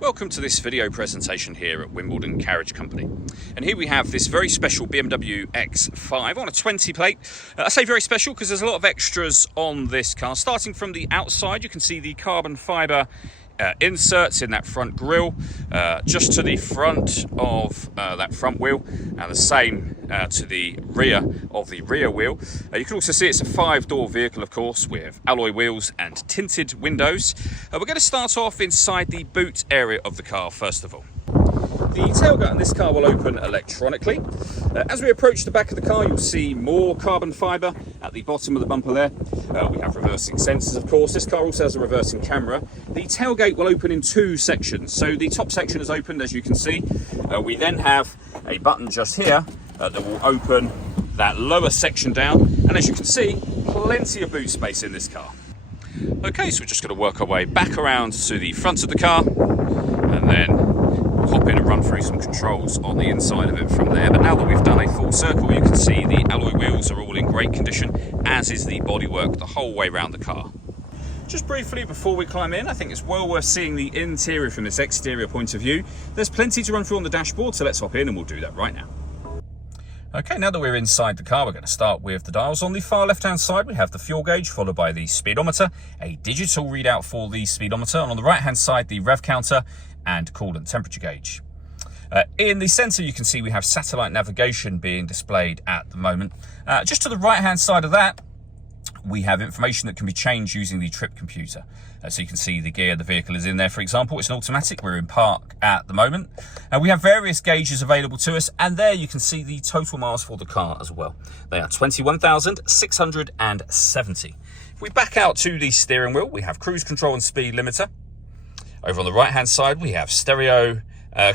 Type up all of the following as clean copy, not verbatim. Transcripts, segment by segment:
Welcome to this video presentation here at Wimbledon Carriage Company. And here we have this very special BMW X5 on a 20 plate. I say very special because there's a lot of extras on this car. Starting from the outside, you can see the carbon fibre inserts in that front grille, just to the front of that front wheel, and the same to the rear of the rear wheel. You can also see it's a 5-door vehicle, of course, with alloy wheels and tinted windows. We're going to start off inside the boot area of the car first of all. The tailgate on this car will open electronically. As we approach the back of the car, you'll see more carbon fibre at the bottom of the bumper there. We have reversing sensors, of course. This car also has a reversing camera. The tailgate will open in 2 sections. So the top section is opened, as you can see. We then have a button just here that will open that lower section down. And as you can see, plenty of boot space in this car. Okay, so we're just going to work our way back around to the front of the car, and then hop in and run through some controls on the inside of it from there. But now that we've done a full circle, you can see the alloy wheels are all in great condition, as is the bodywork the whole way around the car. Just briefly before we climb in, I think it's well worth seeing the interior from this exterior point of view. There's plenty to run through on the dashboard, so let's hop in and we'll do that right now. Okay, now that we're inside the car, we're going to start with the dials. On the far left-hand side, we have the fuel gauge, followed by the speedometer, a digital readout for the speedometer, and on the right-hand side, the rev counter and coolant temperature gauge. In the centre, you can see we have satellite navigation being displayed at the moment. Just to the right-hand side of that, we have information that can be changed using the trip computer. So you can see the gear the vehicle is in there, for example. It's an automatic. We're in park at the moment. We have various gauges available to us, and there you can see the total miles for the car as well. They are 21,670. If we back out to the steering wheel, we have cruise control and speed limiter. Over on the right-hand side, we have stereo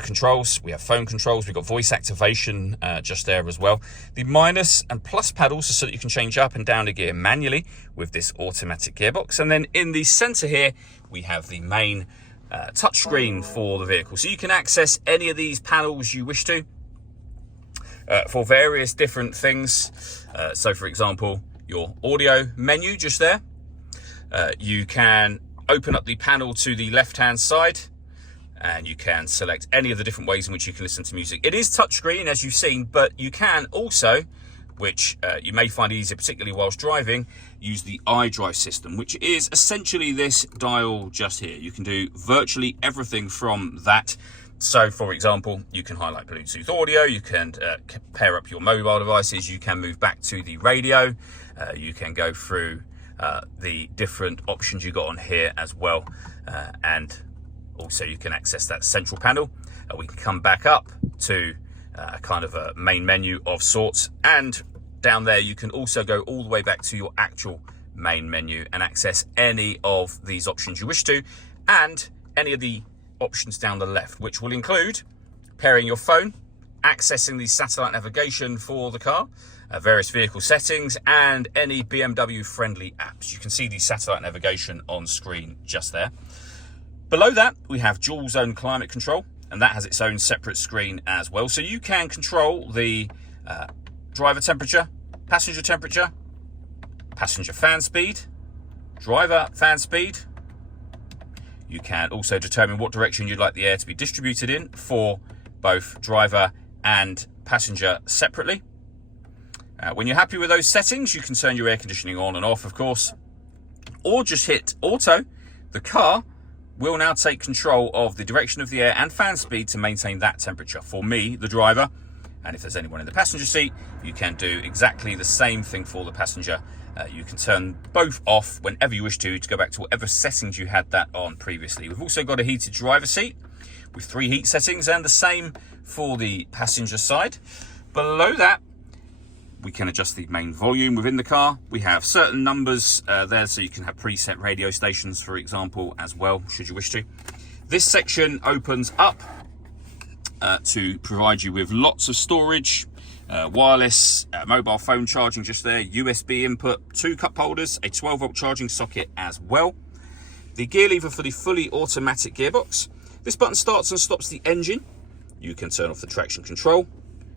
controls, we have phone controls, we've got voice activation just there as well. The minus and plus paddles are so that you can change up and down a gear manually with this automatic gearbox. And then in the center here, we have the main touchscreen for the vehicle. So you can access any of these panels you wish to for various different things. So for example, your audio menu just there. You can open up the panel to the left-hand side, and you can select any of the different ways in which you can listen to music. It is touchscreen, as you've seen, but you can also, which you may find easier, particularly whilst driving, use the iDrive system, which is essentially this dial just here. You can do virtually everything from that. So, for example, you can highlight Bluetooth audio, you can pair up your mobile devices, you can move back to the radio, you can go through the different options you got on here as well, and also you can access that central panel. We can come back up to kind of a main menu of sorts, and down there you can also go all the way back to your actual main menu and access any of these options you wish to, and any of the options down the left, which will include pairing your phone, accessing the satellite navigation for the car, various vehicle settings, and any BMW friendly apps. You can see the satellite navigation on screen just there. Below that, we have dual zone climate control, and that has its own separate screen as well. So you can control the driver temperature, passenger fan speed, driver fan speed. You can also determine what direction you'd like the air to be distributed in for both driver and passenger separately. When you're happy with those settings, you can turn your air conditioning on and off, of course, or just hit auto. The car will now take control of the direction of the air and fan speed to maintain that temperature for me, the driver. And if there's anyone in the passenger seat, you can do exactly the same thing for the passenger. You can turn both off whenever you wish to go back to whatever settings you had that on previously. We've also got a heated driver seat with 3 heat settings, and the same for the passenger side. Below that, we can adjust the main volume within the car. We have certain numbers there, so you can have preset radio stations, for example, as well, should you wish to. This section opens up to provide you with lots of storage, wireless, mobile phone charging just there, USB input, 2 cup holders, a 12-volt charging socket as well. The gear lever for the fully automatic gearbox. This button starts and stops the engine. You can turn off the traction control.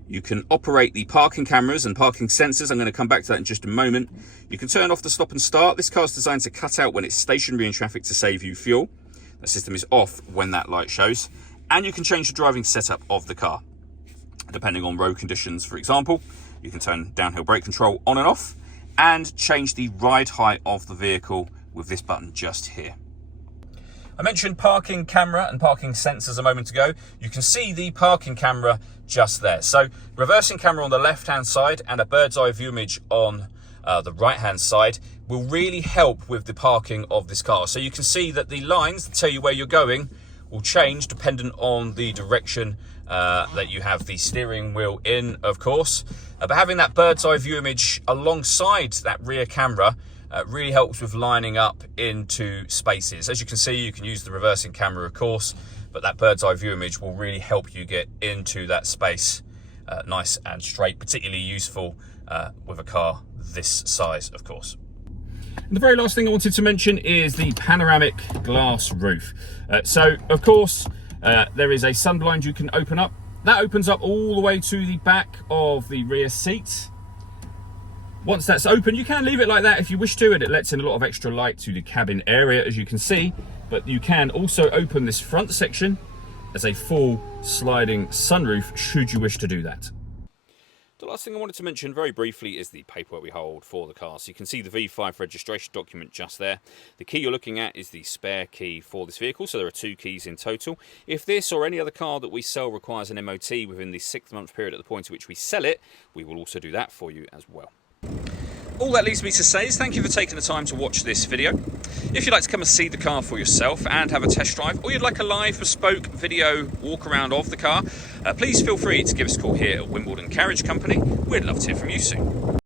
You can operate the parking cameras and parking sensors. I'm going to come back to that in just a moment. You can turn off the stop and start. This car is designed to cut out when it's stationary in traffic to save you fuel. The system is off when that light shows. And you can change the driving setup of the car. Depending on road conditions, for example, you can turn downhill brake control on and off and change the ride height of the vehicle with this button just here. I mentioned parking camera and parking sensors a moment ago. You can see the parking camera just there. So reversing camera on the left-hand side and a bird's eye view image on the right-hand side will really help with the parking of this car. So you can see that the lines that tell you where you're going will change dependent on the direction that you have the steering wheel in, of course. But having that bird's eye view image alongside that rear camera really helps with lining up into spaces. As you can see, you can use the reversing camera, of course, but that bird's eye view image will really help you get into that space nice and straight, particularly useful with a car this size, of course. And the very last thing I wanted to mention is the panoramic glass roof. So, of course, there is a sun blind you can open up. That opens up all the way to the back of the rear seat. Once that's open, you can leave it like that if you wish to, and it lets in a lot of extra light to the cabin area, as you can see. But you can also open this front section as a full sliding sunroof, should you wish to do that. The last thing I wanted to mention very briefly is the paperwork we hold for the car. So you can see the V5 registration document just there. The key you're looking at is the spare key for this vehicle, so there are 2 keys in total. If this or any other car that we sell requires an MOT within the 6-month period at the point at which we sell it, we will also do that for you as well. All that leaves me to say is thank you for taking the time to watch this video. If you'd like to come and see the car for yourself and have a test drive, or you'd like a live bespoke video walk around of the car, please feel free to give us a call here at Wimbledon Carriage Company. We'd love to hear from you soon.